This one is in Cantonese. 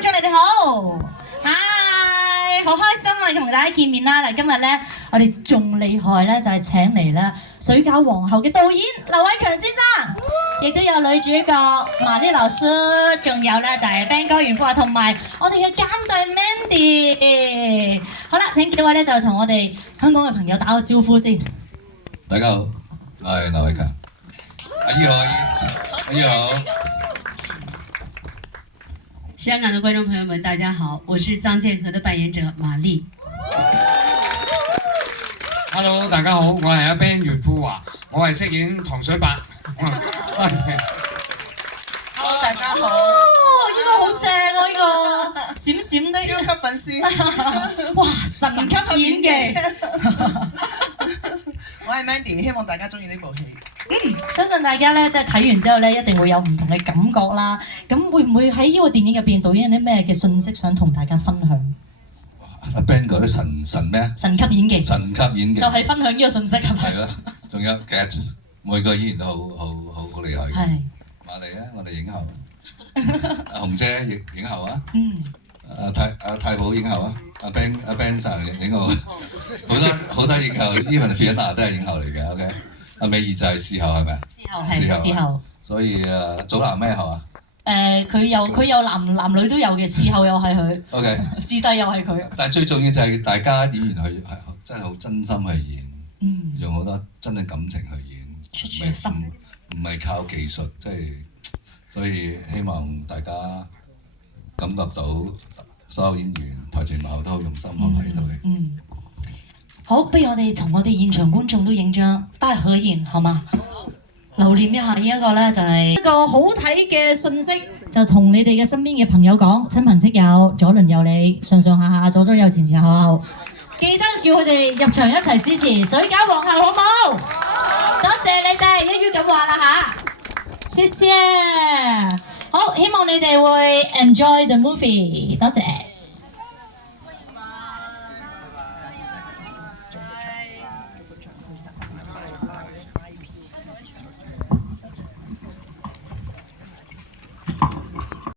觀眾你哋好，嗨，好開心啊，同大家見面啦！嗱，今日咧我哋仲厲害咧，就係請嚟咧《水餃皇后》嘅導演劉偉強先生，亦都有女主角馬麗老師，仲有咧就係 Ben 哥袁富華同埋我哋嘅監製 Mandy。好啦，請幾位咧就同我哋香港嘅朋友打個招呼先。大家好，我係劉偉強。阿姨好，阿姨好。香港的觀眾朋友們，大家好，我是張建和的扮演者馬麗。Hello， 大家好，我係阿 Ben 袁富華，我係飾演糖水伯。Hello， 大家好。呢個好正啊！呢個閃閃的超級粉絲。哇，神級演技。我係 Mandy，希望大家中意呢部戲。相信大家咧，即係睇完之後咧，一定會有唔同嘅感覺啦。咁會唔會喺呢個電影入邊，導演有啲咩嘅信息想同大家分享？阿 Ben 嗰啲神咩啊？神級演技。神級演技。就係分享呢個信息係咪？係咯，仲有其實每個演員都好厲害嘅。係。馬麗啊，我哋影后。阿紅姐影后啊。阿太保影后啊。阿 Ben 上影后。好多影后 ，even Fiona 都係影后嚟嘅。OK。阿美儀就係視后係咪啊？視后。所以祖藍咩后啊？佢有男女都有嘅，視後又係佢。OK。視帝又係佢。但係最重要就係大家演員去係真係好真心去演，用好多真嘅感情去演，唔係靠技術，即係所以希望大家感覺到所有演員台前幕後都好用心去睇呢套戲。好，不如我哋同我哋現場觀眾都影張大合影，好嗎？留念一下呢一個咧，就係一個好睇嘅信息，就同你哋嘅身邊嘅朋友講，親朋戚友，左鄰右里，上上下下，左左右前前後後，記得叫佢哋入場一齊支持《水餃皇后》，好冇？多謝你哋，一於咁話啦嚇，謝謝。好，希望你哋會 enjoy the movie，多謝。